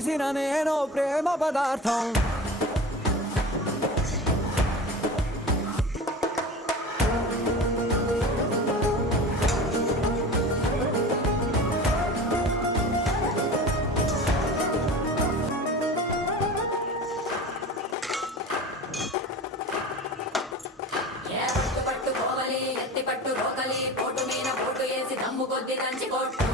కలిసిన నేను ప్రేమ పదార్థం. పట్టు పట్టు కోవలి ఎత్తి పట్టు రోకలి పోటు మీద పోటు వేసి దమ్ము కొద్ది దంచి కొట్టు